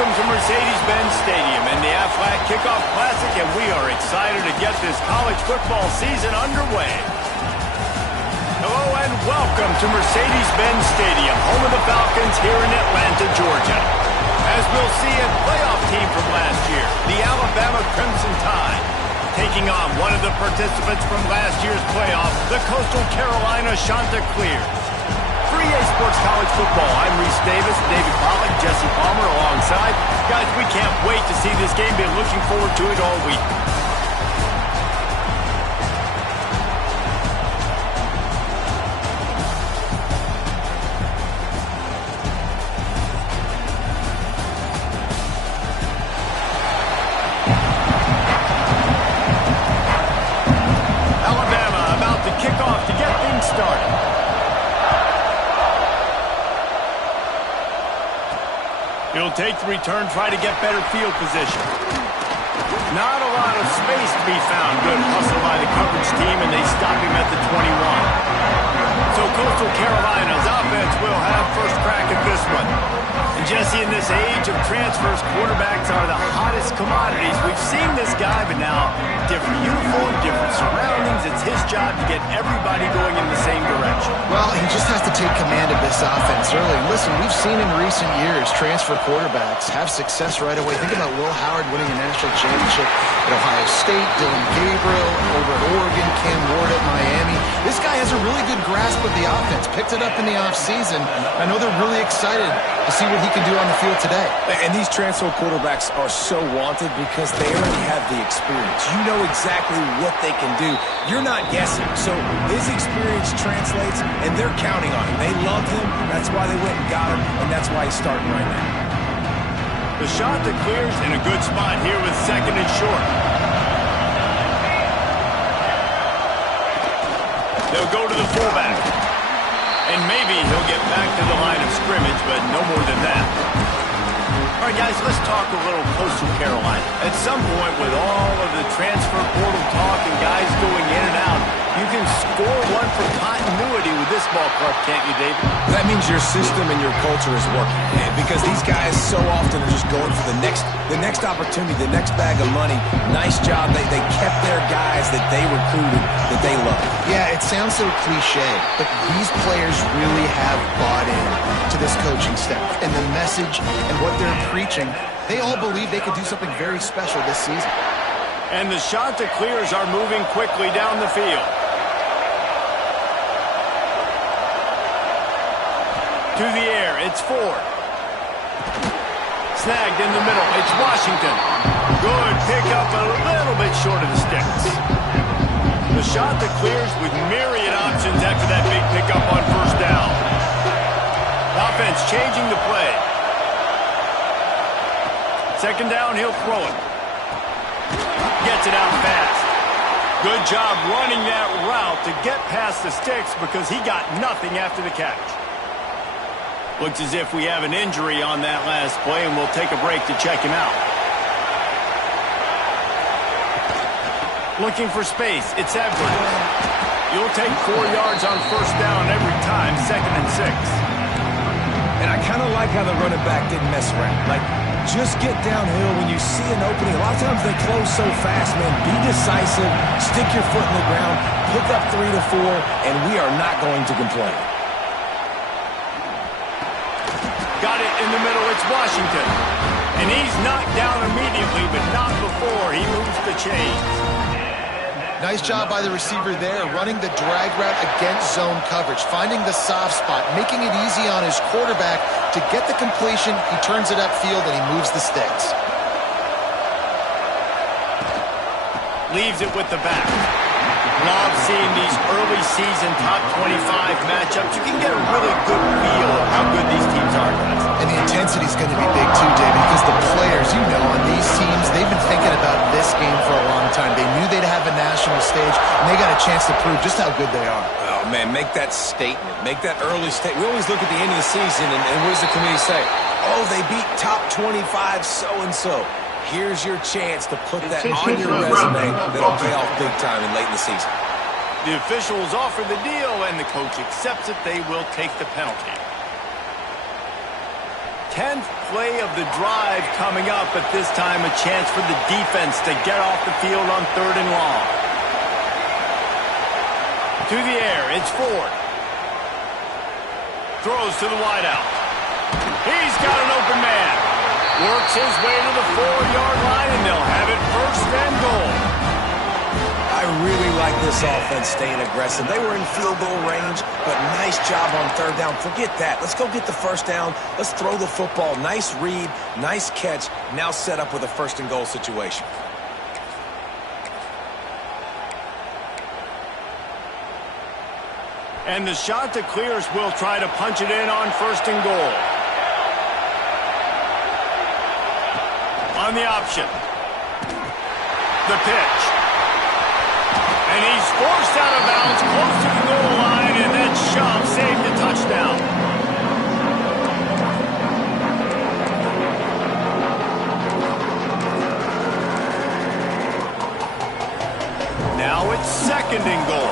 Welcome to Mercedes-Benz Stadium and the Aflac Kickoff Classic, and we are excited to get this college football season underway. Hello and welcome to Mercedes-Benz Stadium, home of the Falcons here in Atlanta, Georgia. As we'll see, a playoff team from last year, the Alabama Crimson Tide, taking on one of the participants from last year's playoff, the Coastal Carolina Chanticleers. For EA Sports College Football, I'm Reese Davis, David Pollack, Jesse Palmer alongside. Guys, we can't wait to see this game. Been looking forward to it all week. Alabama about to kick off to get things started. He'll take the return, try to get better field position. Not a lot of space to be found. Good hustle by the coverage team, and they stop him at the 21. So Coastal Carolina's offense will have first crack at this one. And Jesse, in this age of transfers, quarterbacks are the hottest commodities. We've seen this guy, but now different uniform, different surroundings. It's his job to get everybody going in the same direction. Well, he just has to take command of this offense early. Listen, we've seen in recent years transfer quarterbacks have success right away. Think about Will Howard winning a national championship at Ohio State, Dylan Gabriel over at Oregon, Cam Ward at Miami. This guy has a really good grasp of the offense, picked it up in the offseason. I know they're really excited to see what he can do on the field today. And these transfer quarterbacks are so wanted because they already have the experience. You know exactly what they can do. You're not guessing. So his experience translates, and they're counting on him. They love him. That's why they went and got him, and that's why he's starting right now. The Chanticleers in a good spot here with second and short. They'll go to the fullback. And maybe he'll get back to the line of scrimmage, but no more than that. All right, guys, let's talk a little Coastal Carolina. At some point, with all of the transfer portal talk and guys going in and out, you can score one for continuity with this ball club, can't you, David? That means your system and your culture is working. Because these guys so often are just going for the next opportunity, the next bag of money. Nice job. They kept their guys that they recruited, that they love. Yeah, it sounds so cliche, but these players really have bought in to this coaching staff and the message and what they're preaching. They all believe they could do something very special this season. And the Chanticleers are moving quickly down the field. To the air, it's Ford. Snagged in the middle, it's Washington. Good pickup, a little bit short of the sticks. The Chanticleers with myriad options after that big pickup on first down. Offense changing the play. Second down, he'll throw it. Gets it out fast. Good job running that route to get past the sticks because he got nothing after the catch. Looks as if we have an injury on that last play, and we'll take a break to check him out. Looking for space, it's Edwards. You'll take 4 yards on first down every time, second and 6. And I kind of like how the running back didn't mess around. Like, just get downhill when you see an opening. A lot of times they close so fast, man. Be decisive, stick your foot in the ground, pick up 3 to 4, and we are not going to complain. Got it in the middle, it's Washington. And he's knocked down immediately, but not before he moves the chains. Nice job by the receiver there, running the drag route against zone coverage, finding the soft spot, making it easy on his quarterback to get the completion. He turns it upfield, and he moves the sticks. Leaves it with the back. Love seeing these early season top 25 matchups. You can get a really good feel of how good these teams are, guys. And the intensity is going to be big too, David, because the players, you know, on these teams, they've been thinking about this game for a long time. They knew they'd have a national stage, and they got a chance to prove just how good they are. Oh, man, make that statement. Make that early statement. We always look at the end of the season, and what does the committee say? Oh, they beat top 25 so-and-so. Here's your chance to put that on your resume that'll pay off big time and late in the season. The officials offer the deal, and the coach accepts it. They will take the penalty. 10th play of the drive coming up, but this time a chance for the defense to get off the field on 3rd and long. To the air, it's Ford. Throws to the wideout. He's got an open man. Works his way to the 4-yard line, and they'll have it 1st and goal. I really like this offense staying aggressive. They were in field goal range, but nice job on 3rd down. Forget that. Let's go get the 1st down. Let's throw the football. Nice read, nice catch. Now set up with a 1st and goal situation. And the shot to clears will try to punch it in on 1st and goal. On the option. The pitch. And he's forced out of bounds close to the goal line, and that shove saved the touchdown. Now it's 2nd and goal.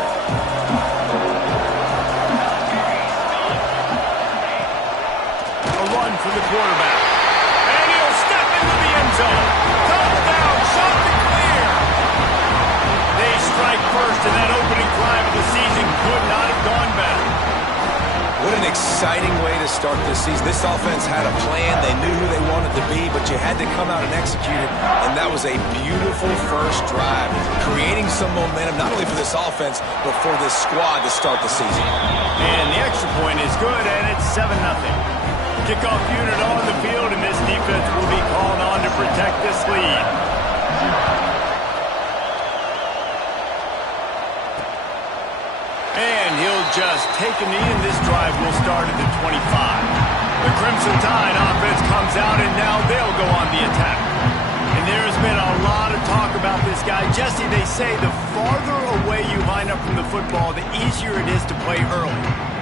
A run for the quarterback. And he'll step into the end zone. Touchdown, shot to clear. They strike first, and that opening drive of the season could not have gone better. What an exciting way to start this season. This offense had a plan. They knew who they wanted to be, but you had to come out and execute it, and that was a beautiful first drive, creating some momentum, not only for this offense, but for this squad to start the season. And the extra point is good, and it's 7-0. Kickoff unit on the field, and this defense will be called on to protect this lead. And he'll just take a knee, and this drive will start at the 25. The Crimson Tide offense comes out, and now they'll go on the attack. And there's been a lot of talk about this guy. Jesse, they say the farther away you line up from the football, the easier it is to play early.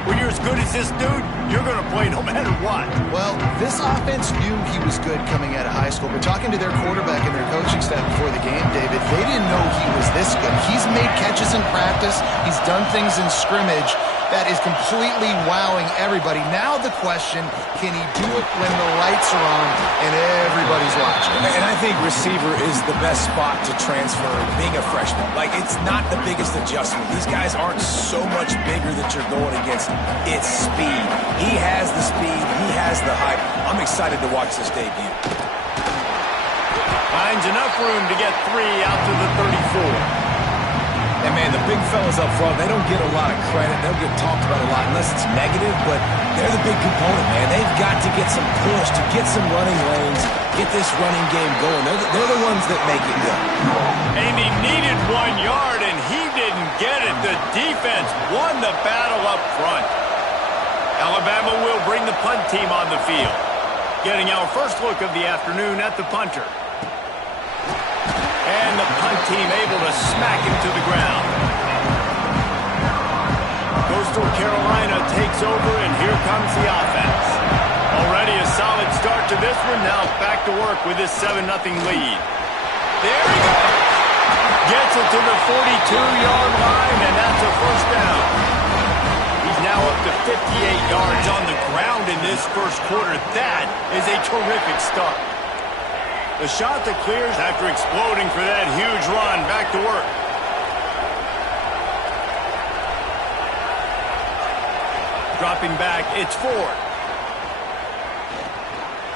When you're as good as this dude, you're going to play no matter what. Well, this offense knew he was good coming out of high school, but talking to their quarterback and their coaching staff before the game, David, they didn't know he was this good. He's made catches in practice. He's done things in scrimmage that is completely wowing everybody. Now the question, can he do it when the lights are on and everybody's watching? And I think receiver is the best spot to transfer being a freshman. Like, it's not the biggest adjustment. These guys aren't so much bigger that you're going against. It's speed. He has the speed. He has the height. I'm excited to watch this debut. Finds enough room to get 3 out to the 34. And, man, the big fellas up front, they don't get a lot of credit. They don't get talked about a lot unless it's negative, but they're the big component, man. They've got to get some push, to get some running lanes, get this running game going. They're the ones that make it go. And he needed 1 yard, and he didn't get it. The defense won the battle up front. Alabama will bring the punt team on the field. Getting our first look of the afternoon at the punter. And the punt team able to smack him to the ground. Coastal Carolina takes over, and here comes the offense. Already a solid start to this one. Now back to work with this 7-0 lead. There he goes. Gets it to the 42-yard line, and that's a 1st down. He's now up to 58 yards on the ground in this first quarter. That is a terrific start. The shot that clears after exploding for that huge run. Back to work. Dropping back, it's Ford.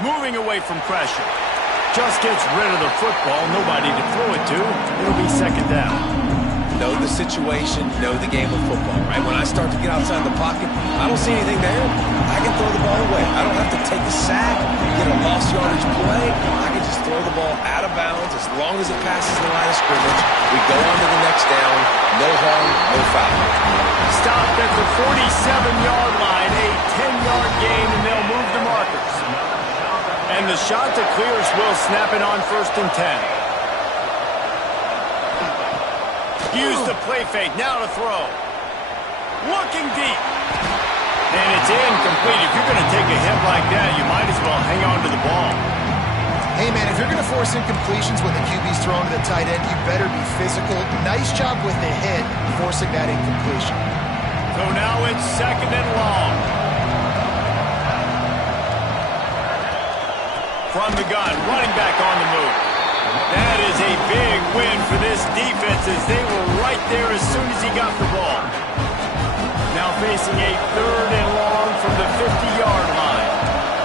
Moving away from pressure. Just gets rid of the football. Nobody to throw it to. It'll be 2nd down. Know the situation, know the game of football, right? When I start to get outside the pocket, I don't see anything there. I can throw the ball away. I don't have to take a sack, get a lost yardage play. I can just throw the ball out of bounds as long as it passes the line of scrimmage. We go on to the next down. No harm, no foul. Stopped at the 47-yard line. A 10-yard gain, and they'll move the markers. And the shot to clears will snap it on 1st and 10. Use the play fake, now to throw. Looking deep. And it's incomplete. If you're going to take a hit like that, you might as well hang on to the ball. Hey, man, if you're going to force incompletions when the QB's throwing to the tight end, you better be physical. Nice job with the hit, forcing that incompletion. So now it's 2nd and long. from the gun, running back on the move. That is a big win for this defense as they were right there as soon as he got the ball. Now facing a 3rd and long from the 50-yard line.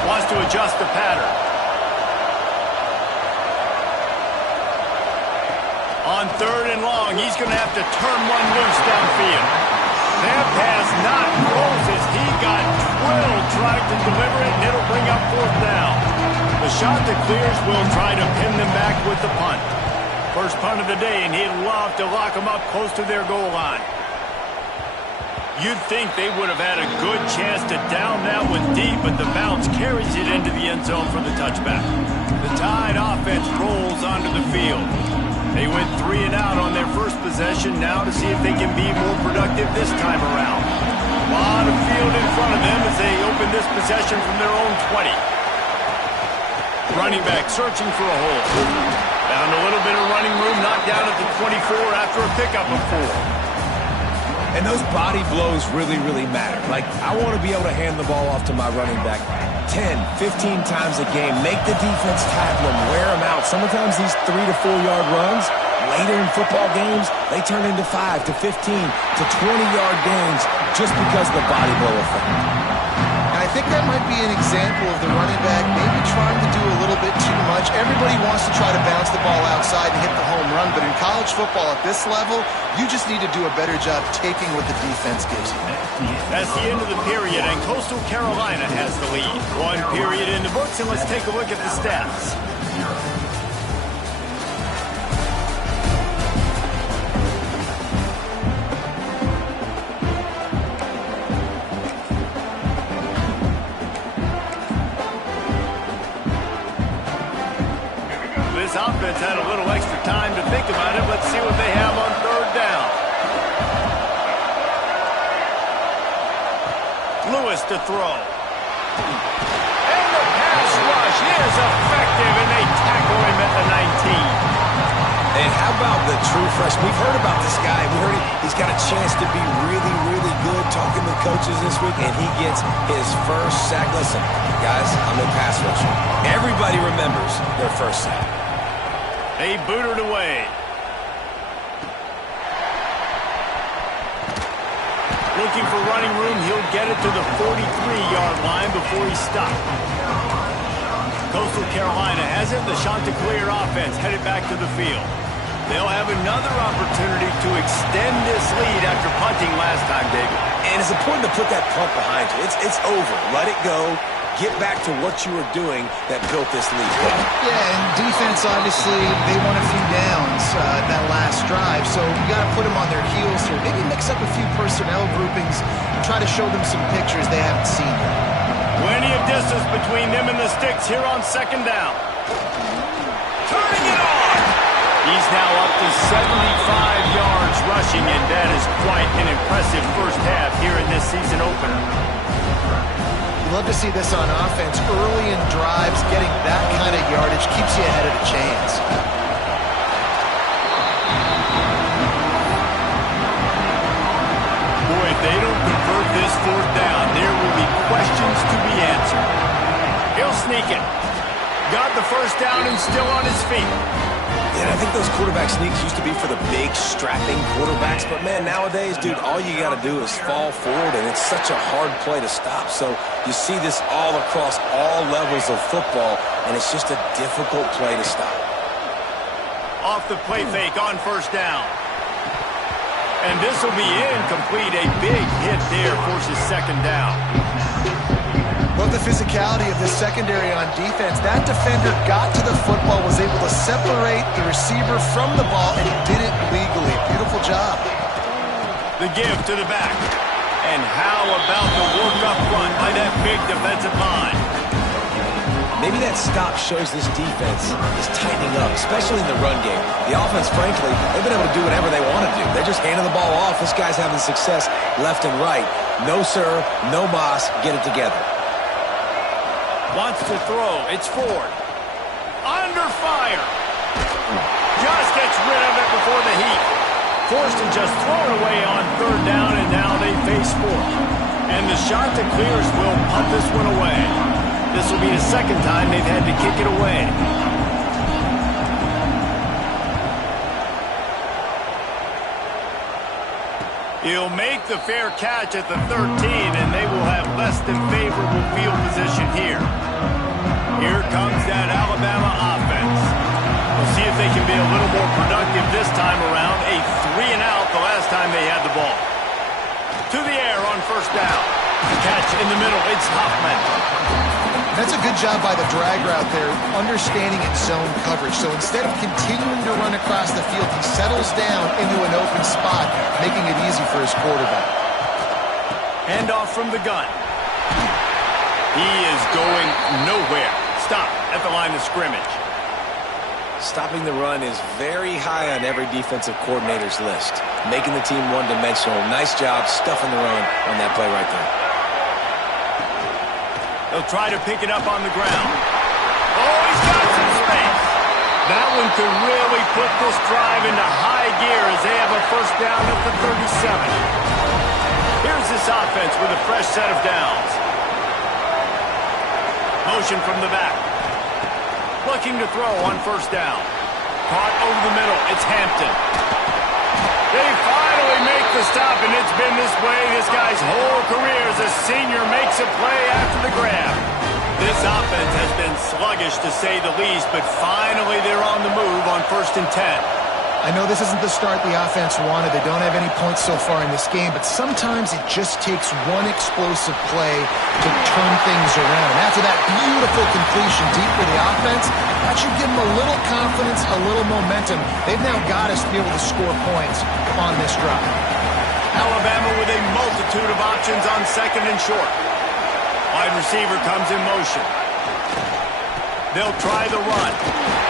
Wants to adjust the pattern. On 3rd and long, he's going to have to turn one loose downfield. That pass not Moses. He got drilled trying to deliver it, and it'll bring up 4th down. The shot that clears will try to pin them back with the punt. First punt of the day, and he'd love to lock them up close to their goal line. You'd think they would have had a good chance to down that one deep, but the bounce carries it into the end zone for the touchback. The Tide offense rolls onto the field. They went 3 and out on their first possession, now to see if they can be more productive this time around. A lot of field in front of them as they open this possession from their own 20. Running back searching for a hole. Found a little bit of running room, knocked down at the 24 after a pickup of 4. And those body blows really, really matter. Like, I want to be able to hand the ball off to my running back 10, 15 times a game. Make the defense tackle him, wear him out. Sometimes these 3 to 4 yard runs, later in football games, they turn into 5 to 15 to 20-yard gains just because of the body blow effect. I think that might be an example of the running back maybe trying to do a little bit too much. Everybody wants to try to bounce the ball outside and hit the home run, but in college football at this level, you just need to do a better job taking what the defense gives you. That's the end of the period, and Coastal Carolina has the lead. 1 period in the books, and let's take a look at the stats. This offense had a little extra time to think about it. Let's see what they have on 3rd down. Lewis to throw. And the pass rush is effective, and they tackle him at the 19. And how about the true freshman? We've heard about this guy. We heard he's got a chance to be really, really good. Talking to coaches this week, and he gets his first sack. Listen, guys, I'm a pass rusher. Everybody remembers their first sack. They booted away. Looking for running room, he'll get it to the 43-yard line before he's stopped. Coastal Carolina has it. The Chanticleer offense headed back to the field. They'll have another opportunity to extend this lead after punting last time, David. And it's important to put that punt behind you. It's over. Let it go. Get back to what you were doing that built this lead. Yeah, and defense, obviously, they won a few downs that last drive, so you got to put them on their heels here. Maybe mix up a few personnel groupings and try to show them some pictures they haven't seen yet. Plenty of distance between them and the sticks here on 2nd down. Turning it on! He's now up to 75 yards rushing, and that is quite an impressive first half here in this season opener. You love to see this on offense. Early in drives, getting that kind of yardage keeps you ahead of the chains. Boy, if they don't convert this 4th down, there will be questions to be answered. He'll sneak it. Got the first down and still on his feet. And I think those quarterback sneaks used to be for the big, strapping quarterbacks. But, man, nowadays, dude, all you got to do is fall forward, and it's such a hard play to stop. So you see this all across all levels of football, and it's just a difficult play to stop. Off the play fake on 1st down. And this will be incomplete. A big hit there forces 2nd down. Love the physicality of the secondary on defense. That defender got to the football, was able to separate the receiver from the ball, and he did it legally. Beautiful job. The give to the back. And how about the work up front by that big defensive line? Maybe that stop shows this defense is tightening up, especially in the run game. The offense, frankly, they've been able to do whatever they want to do. They're just handing the ball off. This guy's having success left and right. No, sir, no mas, get it together. Wants to throw. It's Ford. Under fire. Just gets rid of it before the heat. Forced to just throw it away on 3rd down, and now they face 4th. And the Chanticleers will punt this one away. This will be the second time they've had to kick it away. He'll make the fair catch at the 13, and they will have less than favorable field position here. Here comes that Alabama offense. We'll see if they can be a little more productive this time around. A 3-and-out the last time they had the ball. To the air on first down. Catch in the middle. It's Hoffman. That's a good job by the drag route there, understanding its zone coverage. So instead of continuing to run across the field, he settles down into an open spot, making it easy for his quarterback. Handoff from the gun. He is going nowhere. Stop at the line of scrimmage. Stopping the run is very high on every defensive coordinator's list. Making the team one-dimensional. Nice job stuffing the run on that play right there. They'll try to pick it up on the ground. Oh, he's got some space. That one could really put this drive into high gear as they have a first down at the 37. Here's this offense with a fresh set of downs. Motion from the back. Looking to throw on first down. Caught over the middle. It's Hampton. They finally make the stop, and it's been this way this guy's whole career as a senior makes a play after the grab. This offense has been sluggish to say the least, but finally they're on the move on 1st and 10. I know this isn't the start the offense wanted. They don't have any points so far in this game, but sometimes it just takes one explosive play to turn things around. And after that beautiful completion deep for the offense, that should give them a little confidence, a little momentum. They've now got us to be able to score points on this drive. Alabama with a multitude of options on 2nd and short. Wide receiver comes in motion. They'll try the run.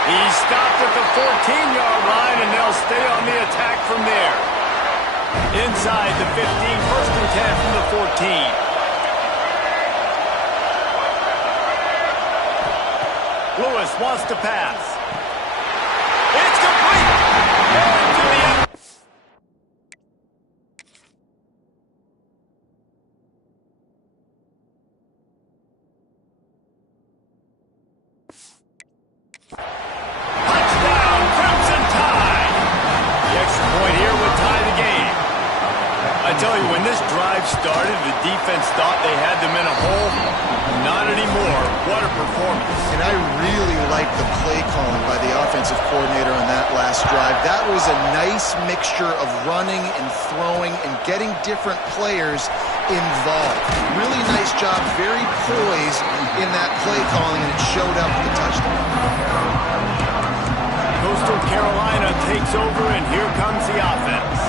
He's stopped at the 14-yard line, and they'll stay on the attack from there. Inside the 15, 1st and 10 from the 14. Lewis wants to pass. It's complete. And to the end. Touchdown, Crimson Tide. The extra point here would tie the game. I tell you, when this drive started, the defense thought they had them in a hole. Not anymore. What a performance. And I really like the play calling by the offensive coordinator on that last drive. That was a nice mixture of running and throwing and getting different players involved. Really nice job, very poised in that play calling, and it showed up with the touchdown. Coastal Carolina takes over, and here comes the offense.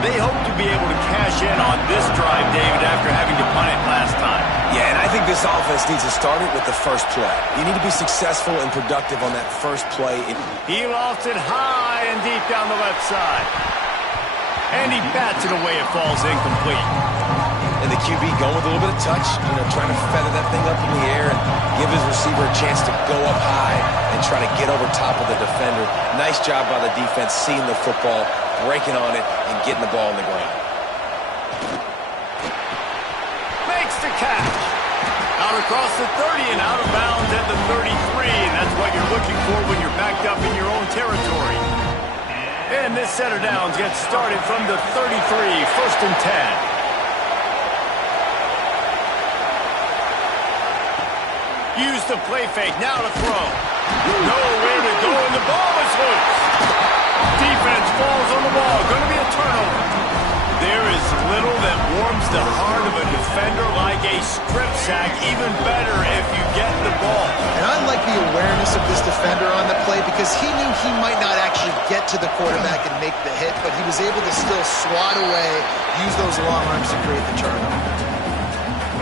They hope to be able to cash in on this drive, David, after having to punt it last time. Yeah, and I think this offense needs to start it with the first play. You need to be successful and productive on that first play. He lofts it high and deep down the left side. And he bats it away. It falls incomplete. And the QB going with a little bit of touch, trying to feather that thing up in the air and give his receiver a chance to go up high and try to get over top of the defender. Nice job by the defense seeing the football, breaking on it, and getting the ball on the ground. Makes the catch. Out across the 30 and out of bounds at the 33. And that's what you're looking for when you're backed up in your own territory. And this set of downs gets started from the 33, 1st and 10. Use the play fake, now to throw. Nowhere to go, and the ball is loose. Defense falls on the ball, going to be a turnover. There is little that warms the heart of a defender like a strip sack, even better if you get the ball. And I like the awareness of this defender on the play because he knew he might not actually get to the quarterback and make the hit, but he was able to still swat away, use those long arms to create the turnover.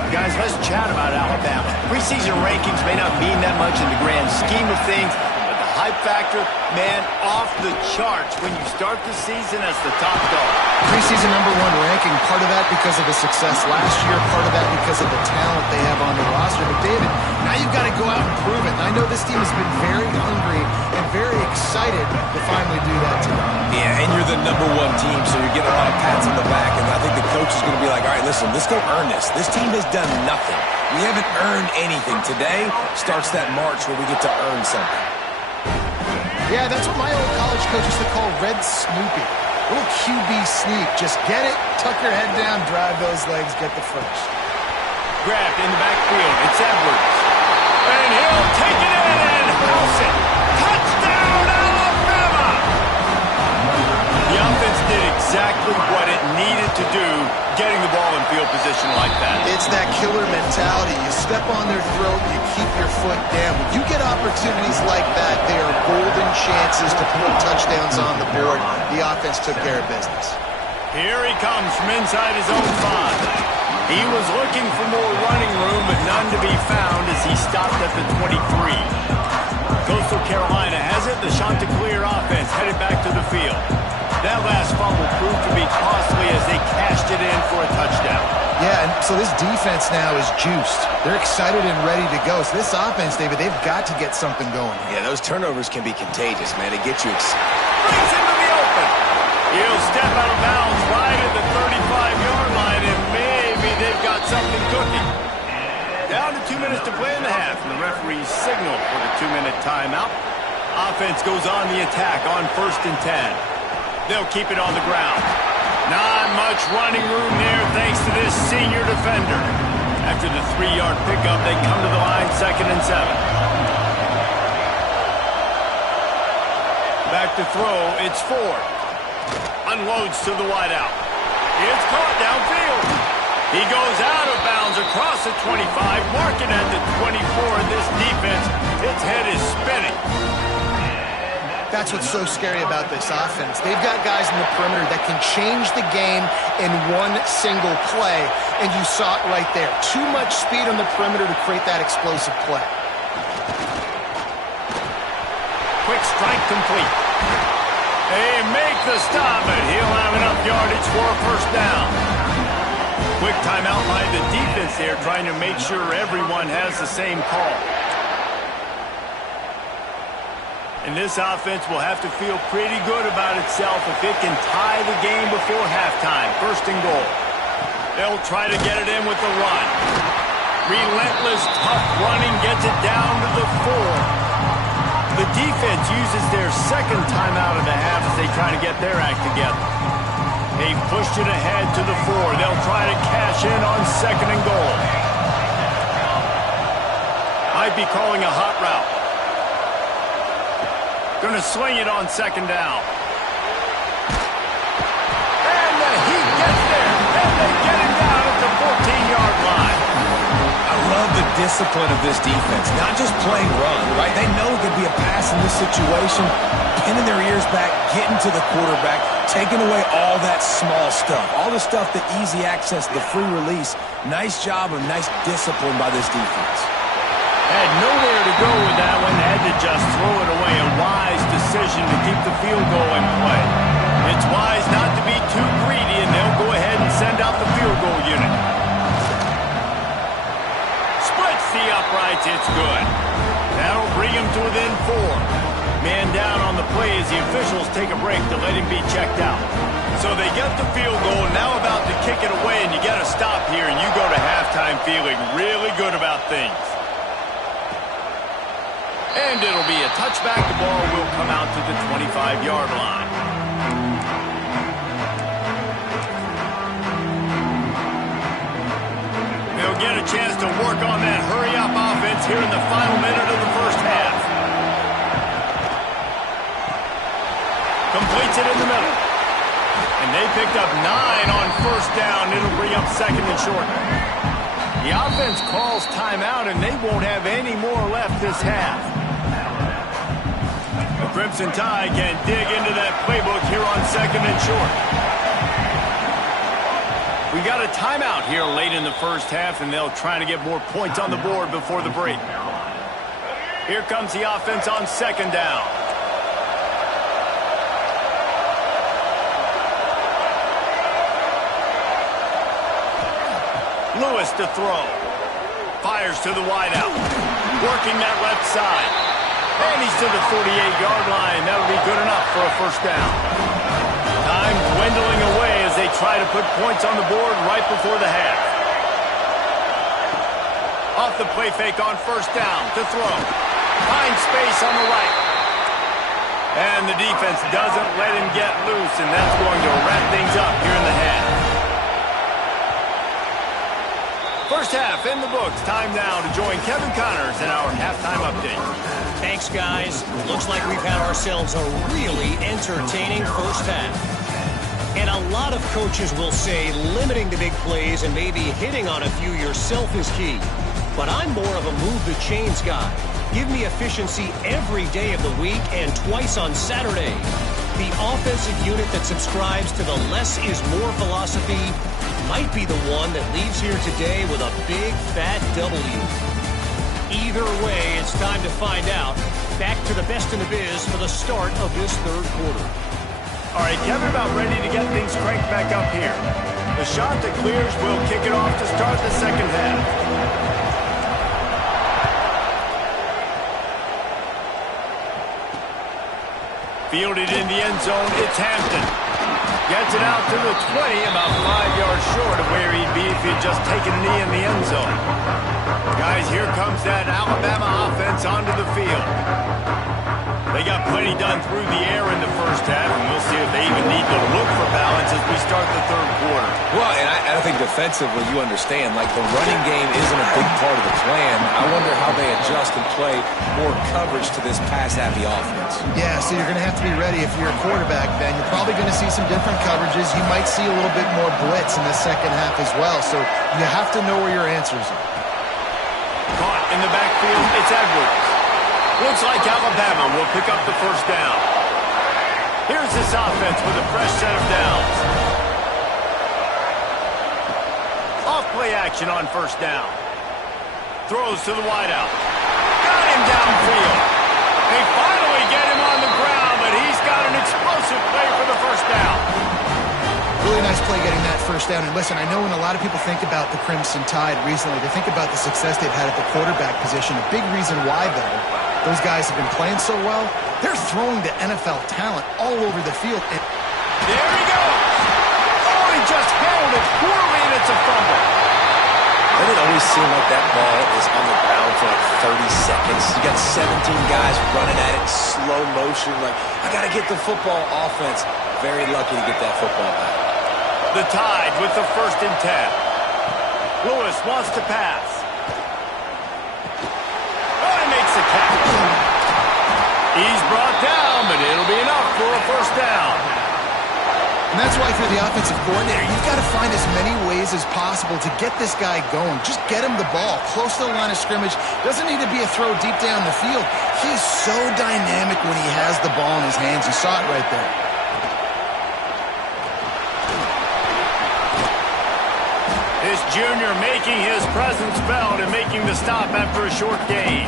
Guys, let's chat about Alabama. Preseason rankings may not mean that much in the grand scheme of things, but the hype factor, man, off the charts when you start the season as the top dog. Preseason #1 ranking, part of that because of the success last year, part of that because of the talent they have on the roster. But David, now you've got to go out and prove it. And I know this team has been very hungry and very excited to finally do that tonight. Yeah, and you're the #1 team, so you're getting a lot of pats on the back, and I think the coach is going to be like, all right, listen, let's go earn this. This team has done nothing. We haven't earned anything. Today starts that march where we get to earn something. Yeah, that's what my old college coach used to call Red Snoopy. A little QB sneak. Just get it, tuck your head down, drive those legs, get the first. Grabbed in the backfield. It's Edwards. And he'll take it in and house it. Touchdown, Alabama! The offense did exactly what it needed to do, getting the ball in field position like that. It's that killer mentality. You step on their throat, you keep your foot down. When you get opportunities like that, they are golden chances to put touchdowns on the board. The offense took care of business. Here he comes from inside his own 5. He was looking for more running room, but none to be found as he stopped at the 23. Coastal Carolina has it. The Chanticleer offense headed back to the field. That last fumble proved to be costly as they cashed it in for a touchdown. Yeah, and so this defense now is juiced. They're excited and ready to go. So this offense, David, they've got to get something going. Yeah, those turnovers can be contagious, man. It gets you excited. Brings into the open. He'll step out of bounds right at the 35-yard line, and maybe they've got something cooking. Down to 2 minutes to play in the half, and the referee signaled for the 2-minute timeout. Offense goes on the attack on 1st and 10. They'll keep it on the ground. Not much running room there thanks to this senior defender. After the 3-yard pickup, they come to the line 2nd and 7. Back to throw, it's Ford. Unloads to the wideout. It's caught downfield. He goes out of bounds across the 25, marking at the 24. This defense, its head is spinning. That's what's so scary about this offense. They've got guys in the perimeter that can change the game in one single play, and you saw it right there. Too much speed on the perimeter to create that explosive play. Quick strike complete. They make the stop, but he'll have enough yardage for a 1st down. Quick timeout by the defense there, trying to make sure everyone has the same call. And this offense will have to feel pretty good about itself if it can tie the game before halftime. 1st and goal. They'll try to get it in with the run. Relentless, tough running gets it down to the 4. The defense uses their 2nd timeout of the half as they try to get their act together. They pushed it ahead to the 4. They'll try to cash in on 2nd and goal. Might be calling a hot route. Going to swing it on 2nd down. And the Heat gets there. And they get him down at the 14-yard line. I love the discipline of this defense. Not just playing run, right? They know it could be a pass in this situation. Pinning their ears back, getting to the quarterback, taking away all that small stuff. All the stuff, the easy access, the free release. Nice job and nice discipline by this defense. Had nowhere to go with that one. Had to just throw it away. A wise decision to keep the field goal in play. It's wise not to be too greedy, and they'll go ahead and send out the field goal unit. Splits the uprights. It's good. That'll bring him to within 4. Man down on the play as the officials take a break to let him be checked out. So they get the field goal, now about to kick it away, and you got to stop here, and you go to halftime feeling really good about things. And it'll be a touchback. The ball will come out to the 25-yard line. They'll get a chance to work on that hurry-up offense here in the final minute of the 1st half. Completes it in the middle. And they picked up 9 on 1st down. It'll bring up 2nd and short. The offense calls timeout, and they won't have any more left this half. The Crimson Tide can dig into that playbook here on 2nd and short. We got a timeout here late in the 1st half, and they'll try to get more points on the board before the break. Here comes the offense on 2nd down. Lewis to throw. Fires to the wideout. Working that left side. And he's to the 48-yard line. That'll be good enough for a first down. Time dwindling away as they try to put points on the board right before the half. Off the play fake on first down to throw. Finds space on the right. And the defense doesn't let him get loose, and that's going to wrap things up here in the half. First half in the books. Time now to join Kevin Connors in our halftime update. Thanks, guys. Looks like we've had ourselves a really entertaining first half. And a lot of coaches will say limiting the big plays and maybe hitting on a few yourself is key. But I'm more of a move the chains guy. Give me efficiency every day of the week and twice on Saturday. The offensive unit that subscribes to the less is more philosophy might be the one that leaves here today with a big fat W. Either way, it's time to find out. Back to the best in the biz for the start of this third quarter. All right, Kevin, about ready to get things cranked back up here. The shot that clears will kick it off to start the second half. Fielded in the end zone, it's Hampton. Gets it out to the 20, about 5 yards short of where he'd be if he'd just taken a knee in the end zone. Guys, here comes that Alabama offense onto the field. They got plenty done through the air in the first half, and we'll see if they even need to look for balance as we start the third quarter. Well, and I think defensively, you understand, like the running game isn't a big part of the plan. I wonder how they adjust and play more coverage to this pass-happy offense. Yeah, so you're going to have to be ready if you're a quarterback, Ben. You're probably going to see some different coverages. You might see a little bit more blitz in the second half as well, so you have to know where your answers are. Caught in the backfield, it's Edwards. Looks like Alabama will pick up the first down. Here's this offense with a fresh set of downs. Off play action on first down. Throws to the wideout. Got him downfield. They finally get him on the ground, but he's got an explosive play for the first down. Really nice play getting that first down. And listen, I know when a lot of people think about the Crimson Tide recently, they think about the success they've had at the quarterback position. A big reason why, though, those guys have been playing so well, they're throwing to NFL talent all over the field. And there he goes. Oh, he just held it poorly, and it's a fumble. Doesn't it always seem like that ball is on the ground for like 30 seconds? You got 17 guys running at it, slow motion. Like, I got to get the football. Offense, very lucky to get that football back. The Tide with the 1st and 10. Lewis wants to pass. Oh, he makes the catch. He's brought down, but it'll be enough for a first down. And that's why if you're the offensive coordinator, you've got to find as many ways as possible to get this guy going. Just get him the ball close to the line of scrimmage. Doesn't need to be a throw deep down the field. He's so dynamic when he has the ball in his hands. You saw it right there. This junior making his presence felt and making the stop after a short gain.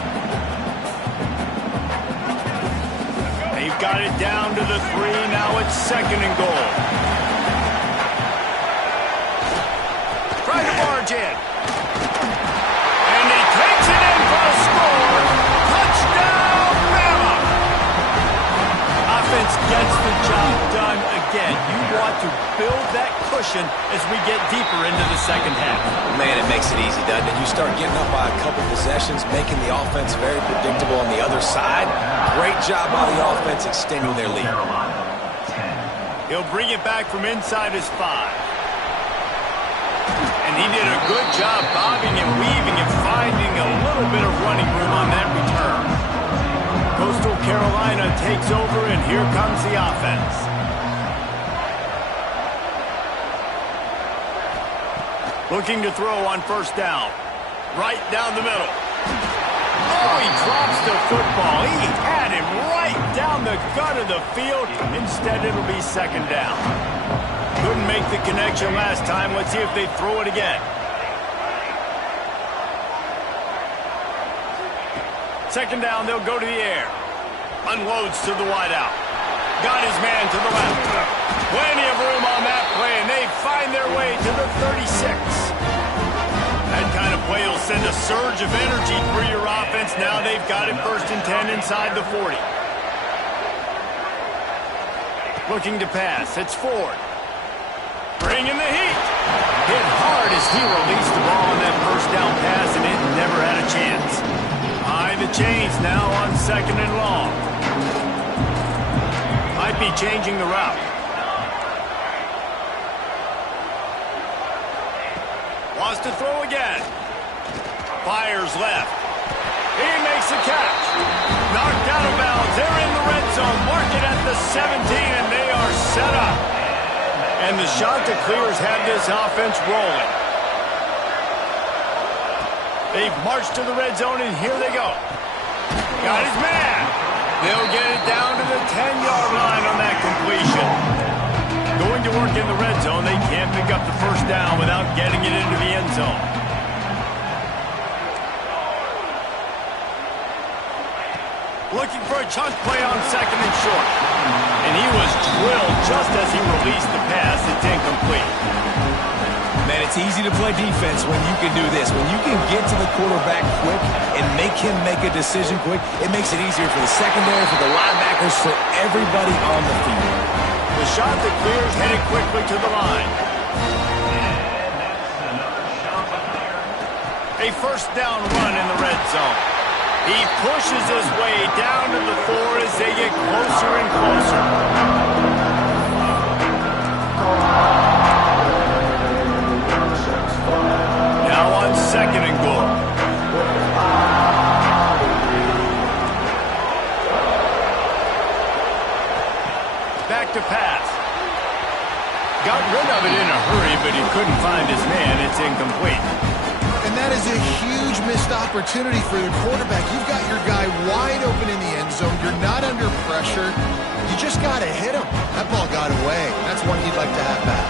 They've got it down to the 3. Now it's 2nd and goal. Try to barge in. And he takes it in for a score. Touchdown, Bama! Offense gets the job done again. You want to build that cushion as we get deeper into the second half. Man, it makes it easy, doesn't it? You start getting up by a couple possessions, making the offense very predictable on the other side. Great job by the offense extending their lead. He'll bring it back from inside his 5. And he did a good job bobbing and weaving and finding a little bit of running room on that return. Coastal Carolina takes over, and here comes the offense. Looking to throw on first down. Right down the middle. Oh, he drops the football. He had him right down the gut of the field. Instead, it'll be 2nd down. Couldn't make the connection last time. Let's see if they throw it again. 2nd down, they'll go to the air. Unloads to the wideout. Got his man to the left. Plenty of room on that play, and they find their way to the 36. That kind of play will send a surge of energy through your offense. Now they've got it 1st and 10 inside the 40. Looking to pass. It's Ford. Bringing the heat. Hit hard as he released the ball on that 1st down pass, and it never had a chance. High the chains now on 2nd and long. Might be changing the route. Wants to throw again. Fires left. He makes the catch. Knocked out of bounds. They're in the red zone. Mark it at the 17, and they are set up. And the shot to clears had this offense rolling. They've marched to the red zone, and here they go. Got his man. They'll get it down to the 10-yard line on that completion. Going to work in the red zone, they can't pick up the 1st down without getting it into the end zone. Looking for a chunk play on 2nd and short. And he was drilled just as he released the pass. It's incomplete. Man, it's easy to play defense when you can do this. When you can get to the quarterback quick and make him make a decision quick, it makes it easier for the secondary, for the linebackers, for everybody on the field. The shot that clears headed quickly to the line. A 1st down run in the red zone. He pushes his way down to the 4 as they get closer and closer. Now on 2nd and goal. Back to pass. Got rid of it in a hurry, but he couldn't find his man. It's incomplete. And that is a huge missed opportunity for the quarterback. You've got your guy wide open in the end zone. You're not under pressure. You just got to hit him. That ball got away. That's one he'd like to have back.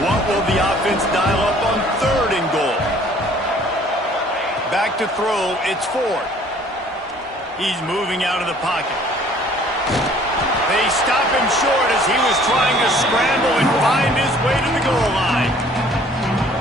What will the offense dial up on 3rd and goal? Back to throw. It's Ford. He's moving out of the pocket. They stop him short as he was trying to scramble and find his way to the goal line.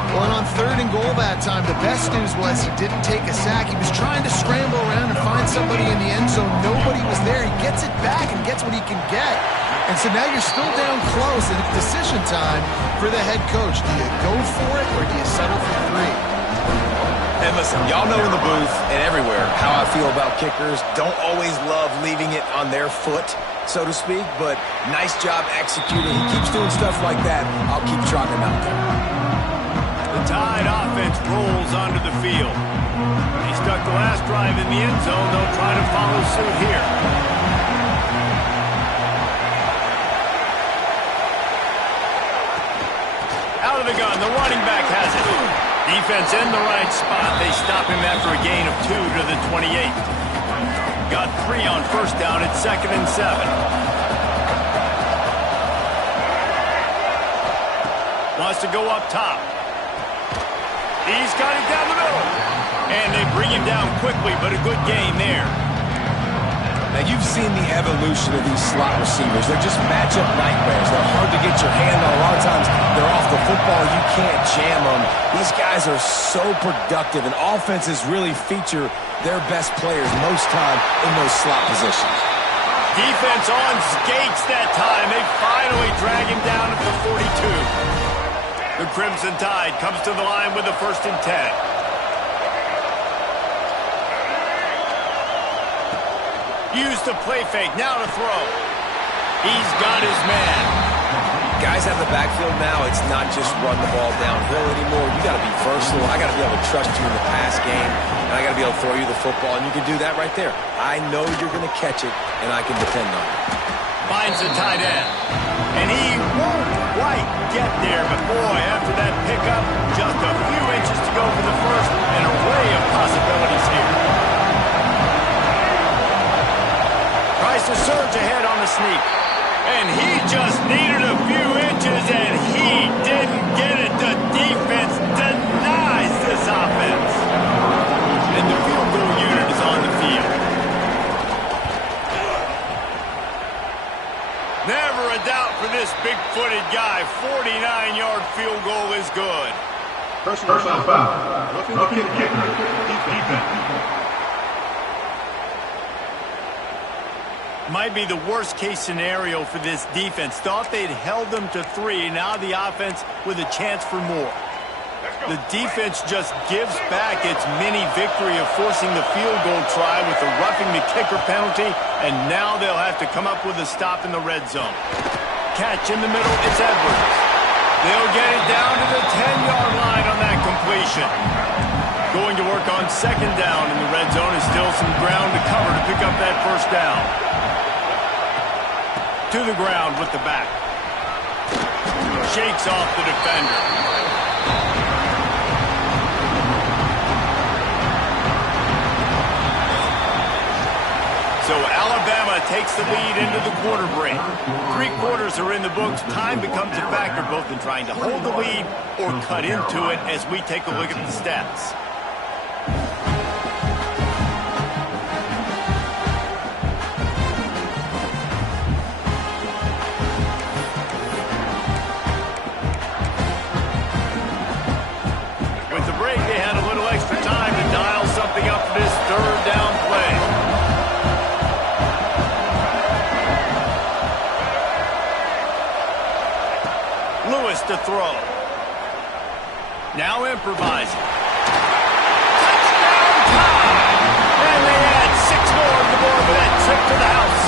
Well, and on 3rd and goal that time, the best news was he didn't take a sack. He was trying to scramble around and find somebody in the end zone. Nobody was there. He gets it back and gets what he can get. And so now you're still down close, and it's decision time for the head coach. Do you go for it, or do you settle for 3? And listen, y'all know in the booth and everywhere how I feel about kickers. Don't always love leaving it on their foot, so to speak, but nice job executing. He keeps doing stuff like that. I'll keep trotting him out there. The Tide offense rolls onto the field. He stuck the last drive in the end zone. They'll try to follow suit here. Out of the gun, the running back has it. Defense in the right spot. They stop him after a gain of 2 to the 28. Got 3 on 1st down at 2nd and 7. Wants to go up top. He's got it down the middle. And they bring him down quickly, but a good gain there. Now, you've seen the evolution of these slot receivers. They're just matchup nightmares. They're hard to get your hand on. A lot of times, they're off the football. You can't jam them. These guys are so productive, and offenses really feature their best players most time in those slot positions. Defense on skates that time. They finally drag him down at the 42. The Crimson Tide comes to the line with a 1st and 10. Used the play fake, now to throw. He's got his man. Guys have the backfield now. It's not just run the ball downhill anymore. You got to be versatile. I got to be able to trust you in the pass game, and I got to be able to throw you the football, and you can do that right there. I know you're going to catch it, and I can depend on it. Finds the tight end, and he won't quite get there, but boy, after that pickup, just a few inches to go for the 1st, an array of possibilities here. Tries to surge ahead on the sneak. And he just needed a few inches, and he didn't get it. The defense denies this offense. And the field goal unit is on the field. Never a doubt for this big-footed guy. 49-yard field goal is good. Personal foul. Rookie kicker. Defense. Might be the worst case scenario for this defense. Thought they'd held them to 3. Now the offense with a chance for more. The defense just gives back its mini victory of forcing the field goal try with the roughing the kicker penalty, and now they'll have to come up with a stop in the red zone. Catch in the middle, it's Edwards. They'll get it down to the 10-yard line on that completion. Going to work on second down in the red zone is still some ground to cover to pick up that first down. To the ground with the back. Shakes off the defender. So Alabama takes the lead into the quarter break. 3 quarters are in the books. Time becomes a factor both in trying to hold the lead or cut into it as we take a look at the stats. With the break, they had a little extra time to dial something up for this third down play. Lewis to throw. Now improvising. Touchdown time! And they add 6 more on the board for that trip to the house.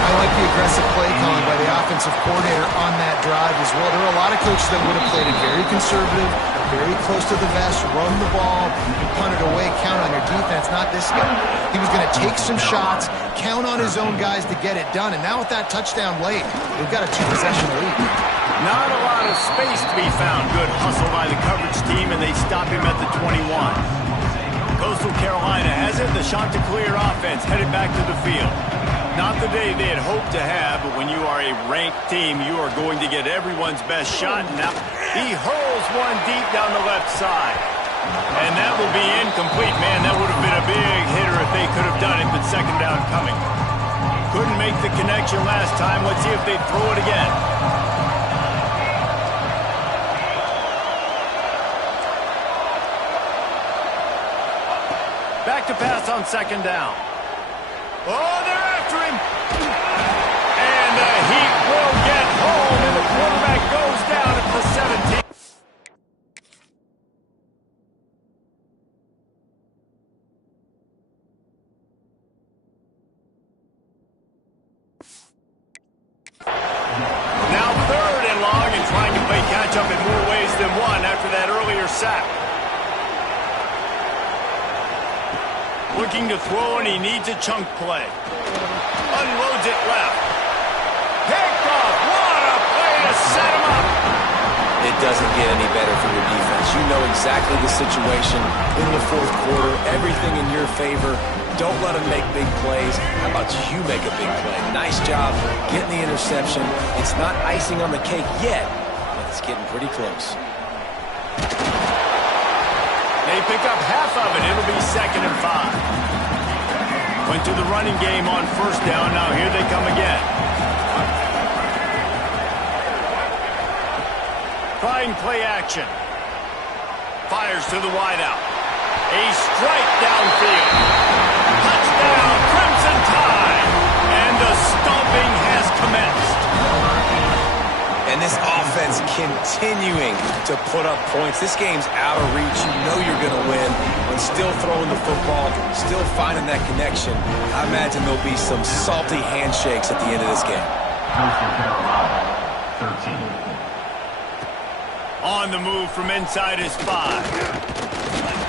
I like the aggressive play calling by the offensive coordinator on that drive as well. There are a lot of coaches that would have played it very conservative, very close to the vest, run the ball, and punt it away, count on your defense. Not this guy. He was going to take some shots, count on his own guys to get it done. And now with that touchdown late, they've got a 2-possession lead. Not a lot of space to be found. Good hustle by the coverage team, and they stop him at the 21. Coastal Carolina has it. The Chanticleer offense headed back to the field. Not the day they had hoped to have, but when you are a ranked team, you are going to get everyone's best shot. Now he hurls one deep down the left side. And that will be incomplete. Man, that would have been a big hitter if they could have done it, but second down coming. Couldn't make the connection last time. Let's see if they throw it again. Back to pass on second down. Oh, they're after him. And the Heat will get home, and the quarterback goes down at the 17. Now 3rd and long, and trying to play catch-up in more ways than one after that earlier sack. Looking to throw, and he needs a chunk play. Unloads it left. Picked off. What a play to set him up. It doesn't get any better for your defense. You know exactly the situation in the 4th quarter. Everything in your favor. Don't let them make big plays. How about you make a big play? Nice job getting the interception. It's not icing on the cake yet, but it's getting pretty close. They pick up half of it. It'll be 2nd and 5. Went to the running game on 1st down. Now here they come again. Trying play action. Fires to the wideout. A strike downfield. Touchdown, Crimson Tide. And the stomping has commenced. And this offense continuing to put up points. This game's out of reach. You know you're going to win. But still throwing the football, still finding that connection. I imagine there'll be some salty handshakes at the end of this game. On the move from inside his 5.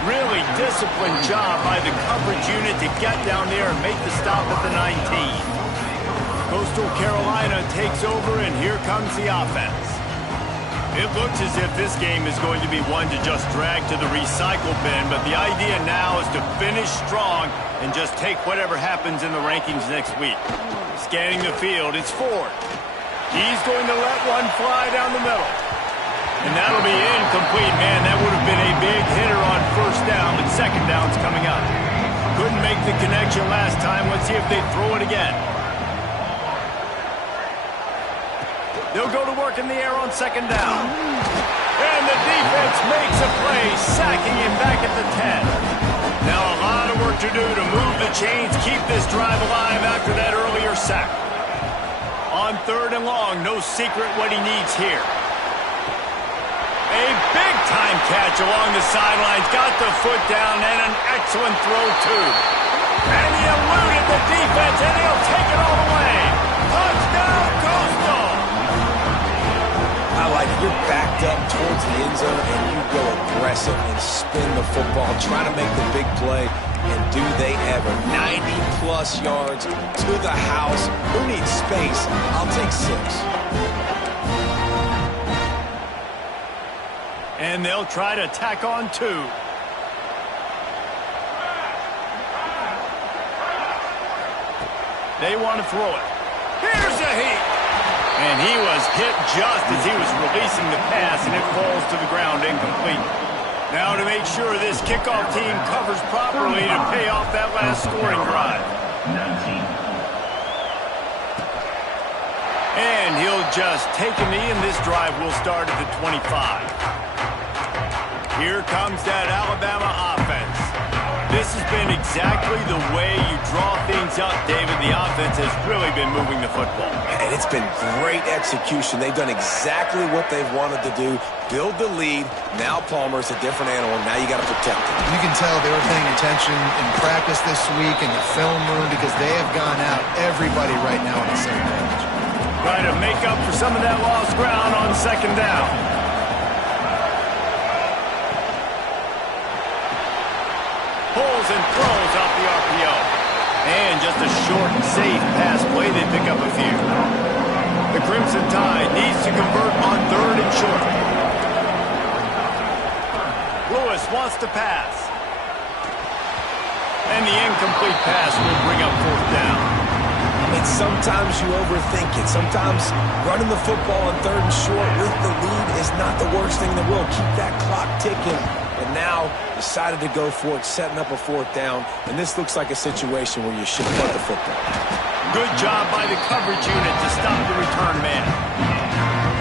Really disciplined job by the coverage unit to get down there and make the stop at the 19. Coastal Carolina takes over, and here comes the offense. It looks as if this game is going to be one to just drag to the recycle bin, but the idea now is to finish strong and just take whatever happens in the rankings next week. Scanning the field, it's Ford. He's going to let one fly down the middle. And that'll be incomplete. Man, that would have been a big hitter on 1st down, but 2nd down's coming up. Couldn't make the connection last time. Let's see if they throw it again. They'll go to work in the air on second down. And the defense makes a play, sacking him back at the 10. Now a lot of work to do to move the chains, keep this drive alive after that earlier sack. On third and long, no secret what he needs here. A big-time catch along the sidelines, got the foot down, and an excellent throw, too. And he eluded the defense, and he'll take it all the way. Touchdown, Coastal! I like it. You're backed up towards the end zone, and you go aggressive and spin the football, try to make the big play. And do they ever? 90-plus yards to the house. Who needs space? I'll take 6. And they'll try to tack on 2. They want to throw it. Here's a heat. And he was hit just as he was releasing the pass, and it falls to the ground incomplete. Now to make sure this kickoff team covers properly to pay off that last scoring drive. 19. And he'll just take a knee, and this drive will start at the 25. Here comes that Alabama offense. This has been exactly the way you draw things up, David. The offense has really been moving the football. And it's been great execution. They've done exactly what they've wanted to do. Build the lead. Now Palmer's a different animal. Now you got to protect him. You can tell they were paying attention in practice this week in the film room because they have gone out, everybody right now on the same page. Trying to make up for some of that lost ground on second down. Pulls and throws off the RPO. And just a short and safe pass play. They pick up a few. The Crimson Tide needs to convert on third and short. Lewis wants to pass. And the incomplete pass will bring up fourth down. And sometimes you overthink it. Sometimes running the football on third and short with the lead is not the worst thing in the world. Keep that clock ticking. But now decided to go for it, setting up a fourth down. And this looks like a situation where you should punt the football. Good job by the coverage unit to stop the return man.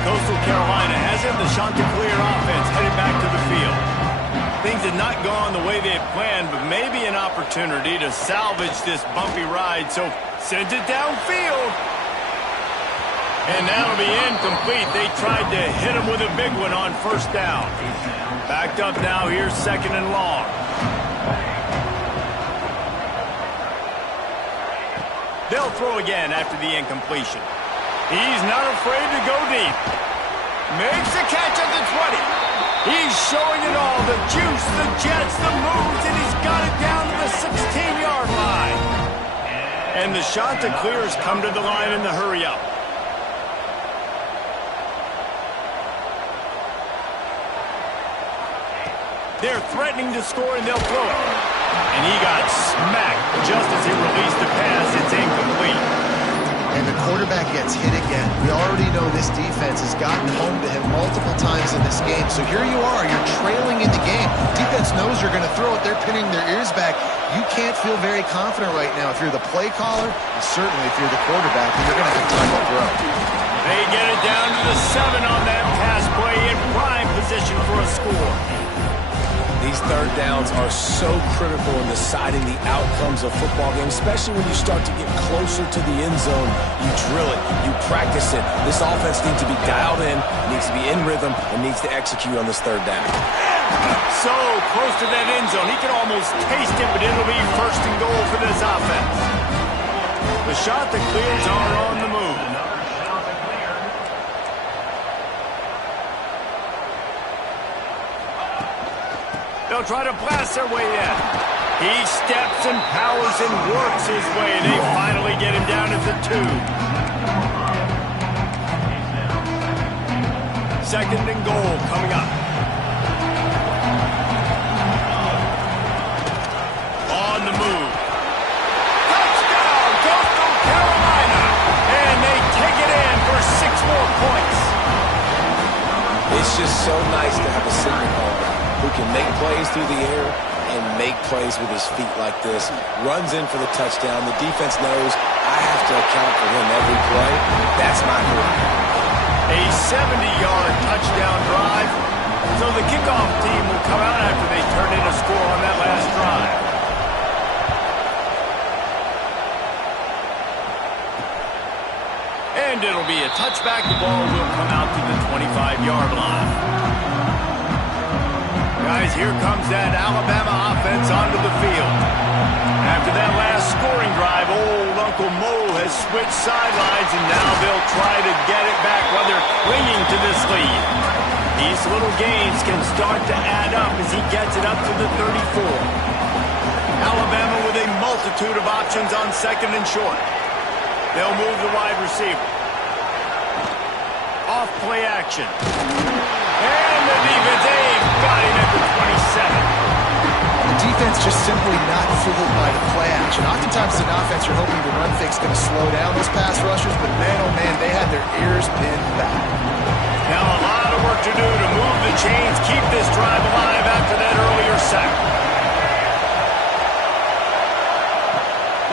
Coastal Carolina has it. The Chanticleer offense headed back to the field. Things had not gone the way they had planned, but maybe an opportunity to salvage this bumpy ride. So sends it downfield. And that'll be incomplete. They tried to hit him with a big one on first down. Backed up now. Here's second and long. They'll throw again after the incompletion. He's not afraid to go deep. Makes a catch at the 20. He's showing it all. The juice, the jets, the moves, and he's got it down to the 16-yard line. And the Chanticleers come to the line in the hurry-up. They're threatening to score, and they'll throw it. And he got smacked just as he released the pass. It's incomplete. And the quarterback gets hit again. We already know this defense has gotten home to him multiple times in this game. So here you are. You're trailing in the game. Defense knows you're going to throw it. They're pinning their ears back. You can't feel very confident right now if you're the play caller, and certainly if you're the quarterback, and you're going to have time to throw. They get it down to the 7 on that pass play in prime position for a score. These third downs are so critical in deciding the outcomes of football games, especially when you start to get closer to the end zone. You drill it, you practice it. This offense needs to be dialed in, needs to be in rhythm, and needs to execute on this third down. So close to that end zone. He can almost taste it, but it'll be first and goal for this offense. The Chanticleers are on the move. They'll try to blast their way in. He steps and powers and works his way. They finally get him down at the 2. Second and goal coming up. On the move. Touchdown, Coastal Carolina. And they take it in for 6 more points. It's just so nice to have a signal caller who can make plays through the air and make plays with his feet like this. Runs in for the touchdown. The defense knows I have to account for him every play. That's my quarterback. A 70-yard touchdown drive. So the kickoff team will come out after they turn in a score on that last drive. And it'll be a touchback. The ball will come out to the 25-yard line. Guys, here comes that Alabama offense onto the field. After that last scoring drive, old Uncle Mo has switched sidelines, and now they'll try to get it back while they're clinging to this lead. These little gains can start to add up as he gets it up to the 34. Alabama with a multitude of options on second and short. They'll move the wide receiver. Off play action. And the defense, got him at the 27. The defense just simply not fooled by the play action. Oftentimes as an offense, you're hoping the run fake's going to slow down those pass rushers, but man, oh man, they had their ears pinned back. Now a lot of work to do to move the chains, keep this drive alive after that earlier sack.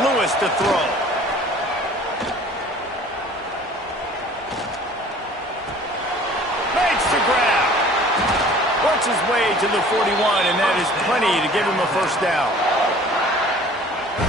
Lewis to throw. Makes the grab. Works his way to the 41, and that is plenty to give him a first down.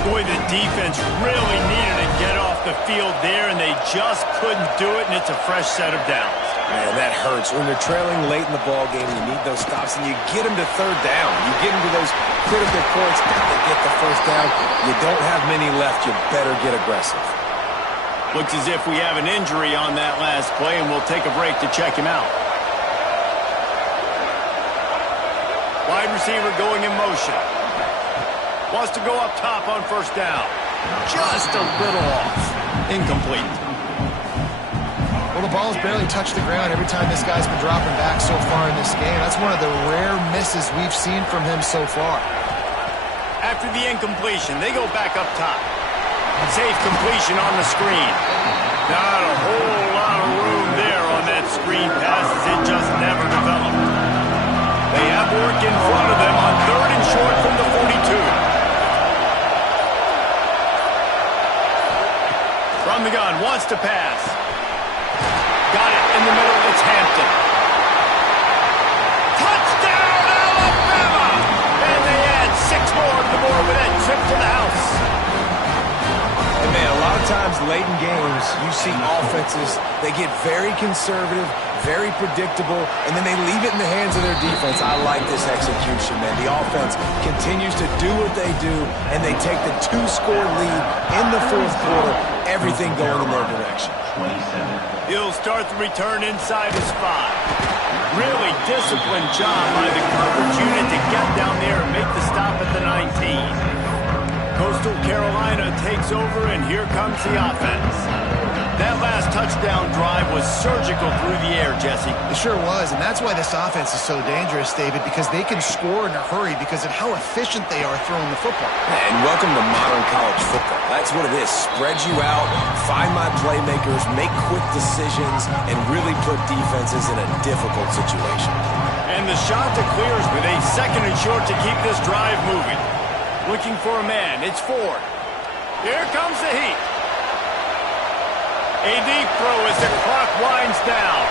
Boy, the defense really needed to get off the field there, and they just couldn't do it, and it's a fresh set of downs. Man, that hurts. When you're trailing late in the ball game, you need those stops, and you get them to third down. You get them to those critical points, got to get the first down. You don't have many left. You better get aggressive. Looks as if we have an injury on that last play, and we'll take a break to check him out. Wide receiver going in motion. Wants to go up top on first down. Just a little off. Incomplete. Well, the ball's barely touched the ground every time this guy's been dropping back so far in this game. That's one of the rare misses we've seen from him so far. After the incompletion, they go back up top. Safe completion on the screen. Not a whole lot of room there on that screen pass as it just never developed. They have work in front of them on third and short from the 42. From the gun, wants to pass. Got it in the middle, it's Hampton. Touchdown, Alabama! And they add 6 more to the board with that trip to the house. And man, a lot of times late in games, you see offenses, they get very conservative, very predictable, and then they leave it in the hands of their defense. I like this execution, man. The offense continues to do what they do, and they take the 2-score lead in the fourth quarter, everything going in their direction. He'll start the return inside his 5. Really disciplined job by the coverage unit to get down there and make the stop at the 19. Coastal Carolina takes over, and here comes the offense. That last touchdown drive was surgical through the air, Jesse. It sure was, and that's why this offense is so dangerous, David, because they can score in a hurry because of how efficient they are throwing the football. And welcome to modern college football. That's what it is. Spread you out, find my playmakers, make quick decisions, and really put defenses in a difficult situation. And the shot that clears with a second and short to keep this drive moving. Looking for a man. It's Ford. Here comes the heat. A deep throw as the clock winds down.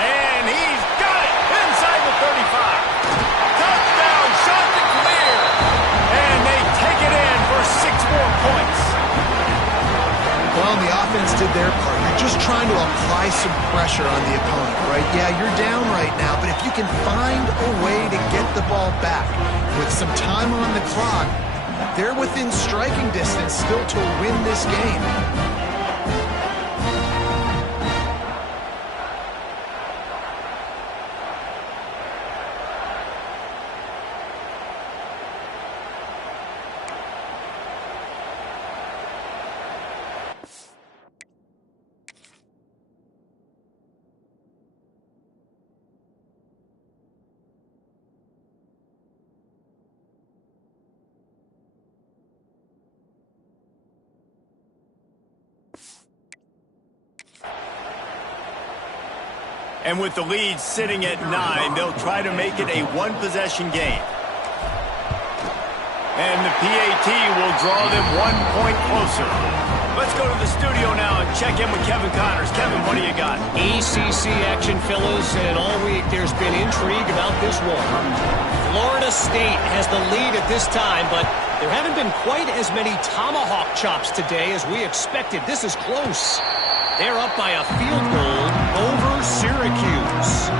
And he's got it inside the 35. Touchdown, shot to clear. And they take it in for 6 more points. Well, the offense did their part. You're just trying to apply some pressure on the opponent, right? Yeah, you're down right now, but if you can find a way to get the ball back with some time on the clock, they're within striking distance still to win this game. And with the lead sitting at 9, they'll try to make it a one-possession game. And the PAT will draw them 1 point closer. Let's go to the studio now and check in with Kevin Connors. Kevin, what do you got? ACC action, fellas, and all week there's been intrigue about this one. Florida State has the lead at this time, but there haven't been quite as many tomahawk chops today as we expected. This is close. They're up by a field goal over Syracuse.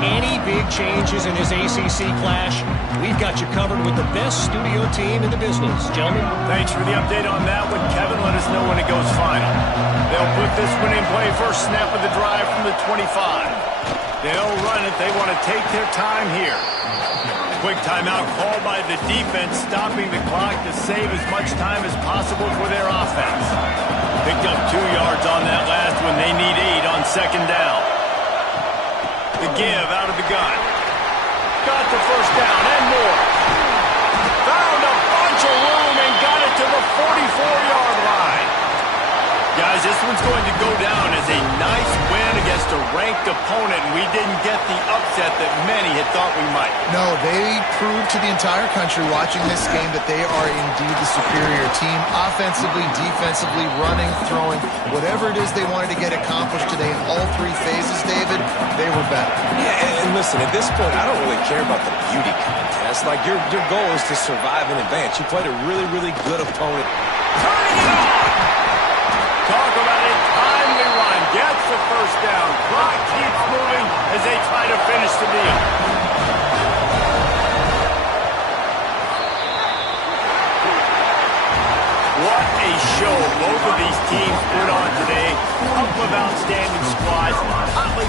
Any big changes in this ACC clash, we've got you covered with the best studio team in the business. Gentlemen. Thanks for the update on that one, Kevin. Let us know when it goes final. They'll put this one in play first snap of the drive from the 25. They'll run it. They want to take their time here. Quick timeout called by the defense, stopping the clock to save as much time as possible for their offense. Picked up 2 yards on that last one. They need 8 on second down. The give out of the gun. Got the first down and more. Found a bunch of room and got it to the 44-yard line. Guys, this one's going to go down as a nice win against a ranked opponent, and we didn't get the upset that many had thought we might. No, they proved to the entire country watching this game that they are indeed the superior team. Offensively, defensively, running, throwing, whatever it is they wanted to get accomplished today in all 3 phases, David, they were better. Yeah, and listen, at this point, I don't really care about the beauty contest. Like, your goal is to survive and advance. You played a really, really good opponent. Turning it on! Talk about a timely run. Gets the first down. Clock keeps moving as they try to finish the deal. What a show both of these teams put on today. Couple of outstanding squads. Hotly